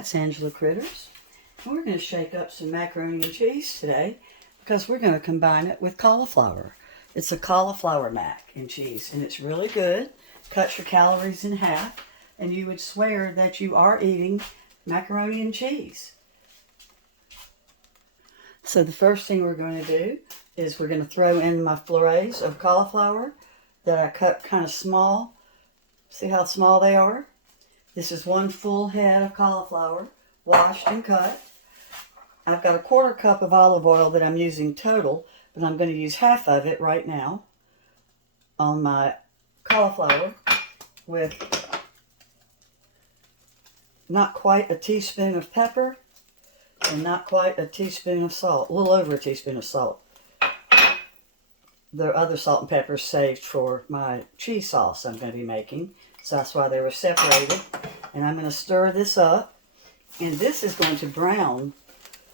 it's Angela Critters. And we're going to shake up some macaroni and cheese today because we're going to combine it with cauliflower. It's a cauliflower mac and cheese, and it's really good. Cuts your calories in half, and you would swear that you are eating macaroni and cheese. So the first thing we're going to do is we're going to throw in my florets of cauliflower that I cut kind of small. See how small they are? This is one full head of cauliflower, washed and cut. I've got a 1/4 cup of olive oil that I'm using total, but I'm going to use half of it right now on my cauliflower with not quite a teaspoon of pepper and not quite a teaspoon of salt, a little over a teaspoon of salt. The other salt and pepper is saved for my cheese sauce I'm going to be making, so that's why they were separated. And I'm going to stir this up, and this is going to brown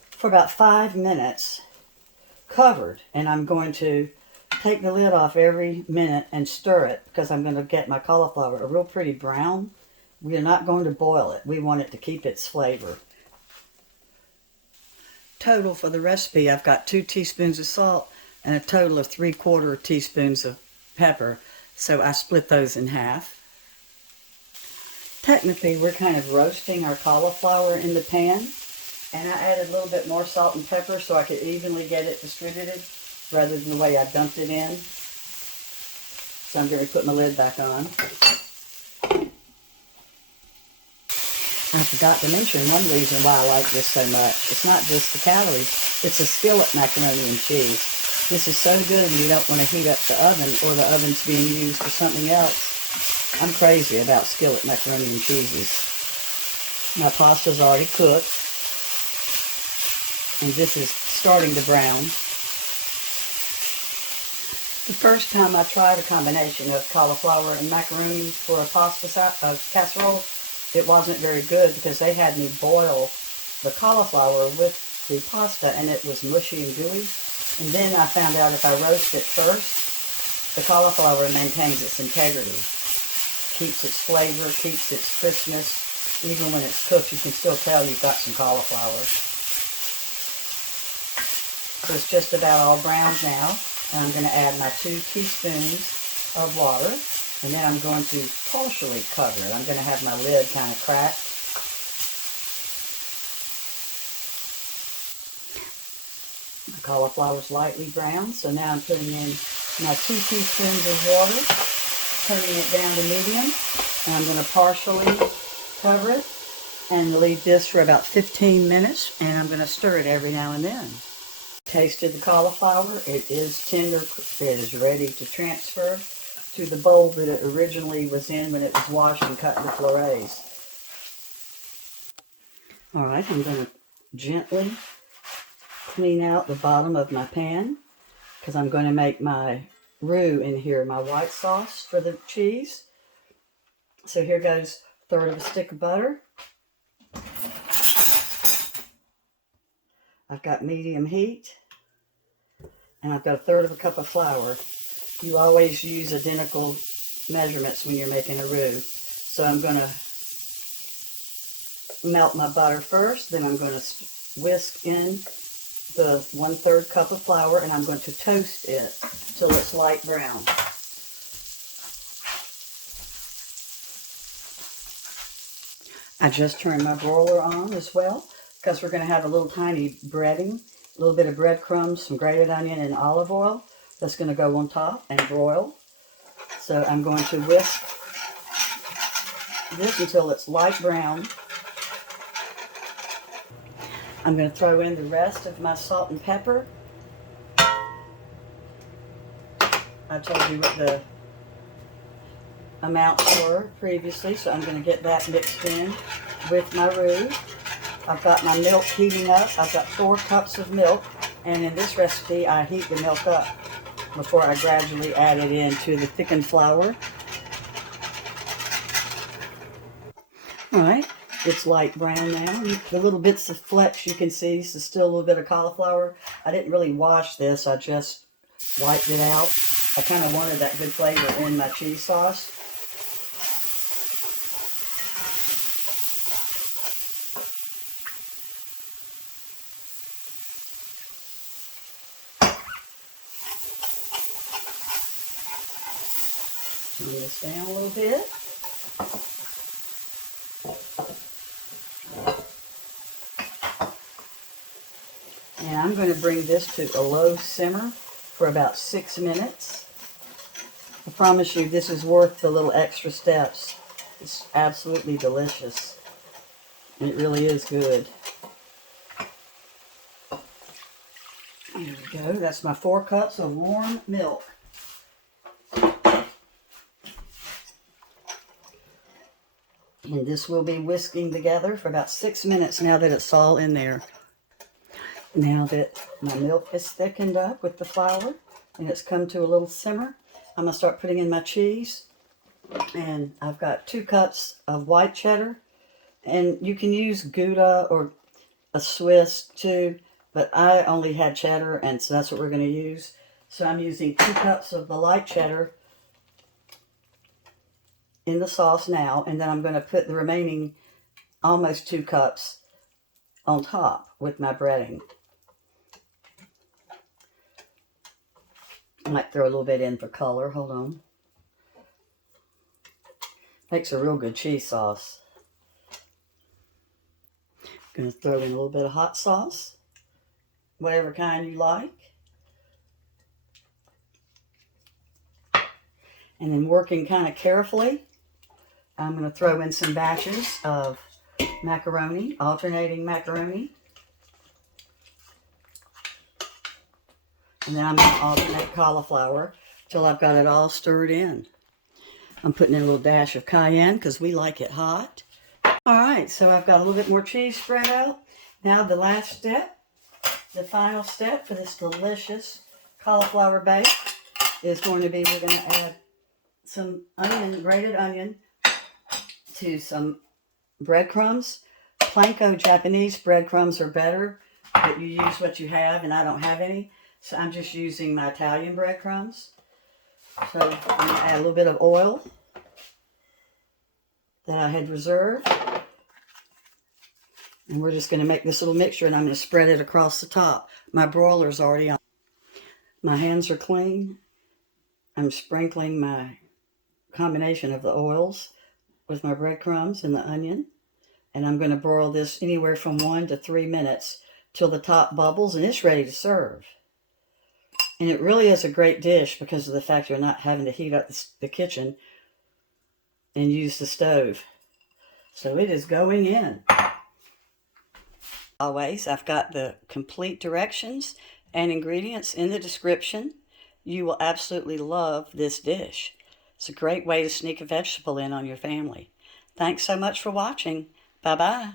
for about 5 minutes covered, and I'm going to take the lid off every minute and stir it because I'm going to get my cauliflower a real pretty brown. We're not going to boil it. We want it to keep its flavor. Total for the recipe, I've got 2 teaspoons of salt and a total of 3/4 teaspoons of pepper, so I split those in half. Technically, we're kind of roasting our cauliflower in the pan, and I added a little bit more salt and pepper so I could evenly get it distributed rather than the way I dumped it in. So I'm going to put my lid back on. I forgot to mention one reason why I like this so much. It's not just the calories, it's a skillet macaroni and cheese. This is so good and you don't want to heat up the oven or the oven's being used for something else. I'm crazy about skillet macaroni and cheeses. My pasta's already cooked, and this is starting to brown. The first time I tried a combination of cauliflower and macaroni for a pasta casserole, it wasn't very good because they had me boil the cauliflower with the pasta and it was mushy and gooey. And then I found out if I roast it first, the cauliflower maintains its integrity. Keeps its flavor, keeps its crispness. Even when it's cooked, you can still tell you've got some cauliflower. So it's just about all browned now. And I'm going to add my 2 teaspoons of water. And then I'm going to partially cover it. I'm going to have my lid kind of cracked. My cauliflower's lightly brown, so now I'm putting in my 2 teaspoons of water, turning it down to medium, and I'm going to partially cover it and leave this for about 15 minutes, and I'm going to stir it every now and then. Tasted the cauliflower. It is tender. It is ready to transfer to the bowl that it originally was in when it was washed and cut into florets. Alright, I'm going to gently clean out the bottom of my pan because I'm going to make my roux in here, my white sauce for the cheese. So here goes 1/3 of a stick of butter. I've got medium heat, and I've got 1/3 of a cup of flour. You always use identical measurements when you're making a roux. So I'm going to melt my butter first, then I'm going to whisk in the 1/3 cup of flour, and I'm going to toast it till it's light brown. I just turned my broiler on as well because we're going to have a little tiny breading, a little bit of breadcrumbs, some grated onion, and olive oil that's going to go on top and broil. So I'm going to whisk this until it's light brown. I'm going to throw in the rest of my salt and pepper. I told you what the amounts were previously, so I'm going to get that mixed in with my roux. I've got my milk heating up. I've got 4 cups of milk, and in this recipe I heat the milk up before I gradually add it into the thickened flour. Alright, it's light brown now. The little bits of flecks you can see, so still a little bit of cauliflower. I didn't really wash this, I just wiped it out. I kind of wanted that good flavor in my cheese sauce. Turn this down a little bit. And I'm going to bring this to a low simmer for about 6 minutes. I promise you this is worth the little extra steps. It's absolutely delicious. And it really is good. There we go. That's my 4 cups of warm milk. And this will be whisking together for about 6 minutes now that it's all in there. Now that my milk is thickened up with the flour and it's come to a little simmer, I'm going to start putting in my cheese. And I've got 2 cups of white cheddar. And you can use Gouda or a Swiss too, but I only had cheddar, and so that's what we're going to use. So I'm using 2 cups of the light cheddar in the sauce now, and then I'm going to put the remaining almost 2 cups on top with my breading. I might throw a little bit in for color. Hold on. Makes a real good cheese sauce. Going to throw in a little bit of hot sauce, whatever kind you like. And then working kind of carefully, I'm going to throw in some batches of macaroni, alternating macaroni. And then I'm going to alternate cauliflower till I've got it all stirred in. I'm putting in a little dash of cayenne because we like it hot. All right, so I've got a little bit more cheese spread out. Now the last step, the final step for this delicious cauliflower bake is going to be, we're going to add some onion, grated onion, to some breadcrumbs. Panko Japanese breadcrumbs are better, but you use what you have, and I don't have any. So I'm just using my Italian breadcrumbs. So I'm going to add a little bit of oil that I had reserved. And we're just going to make this little mixture, and I'm going to spread it across the top. My broiler's already on. My hands are clean. I'm sprinkling my combination of the oils with my breadcrumbs and the onion. And I'm going to broil this anywhere from 1 to 3 minutes till the top bubbles, and it's ready to serve. And it really is a great dish because of the fact you're not having to heat up the kitchen and use the stove. So it is going in. Always, I've got the complete directions and ingredients in the description. You will absolutely love this dish. It's a great way to sneak a vegetable in on your family. Thanks so much for watching. Bye-bye.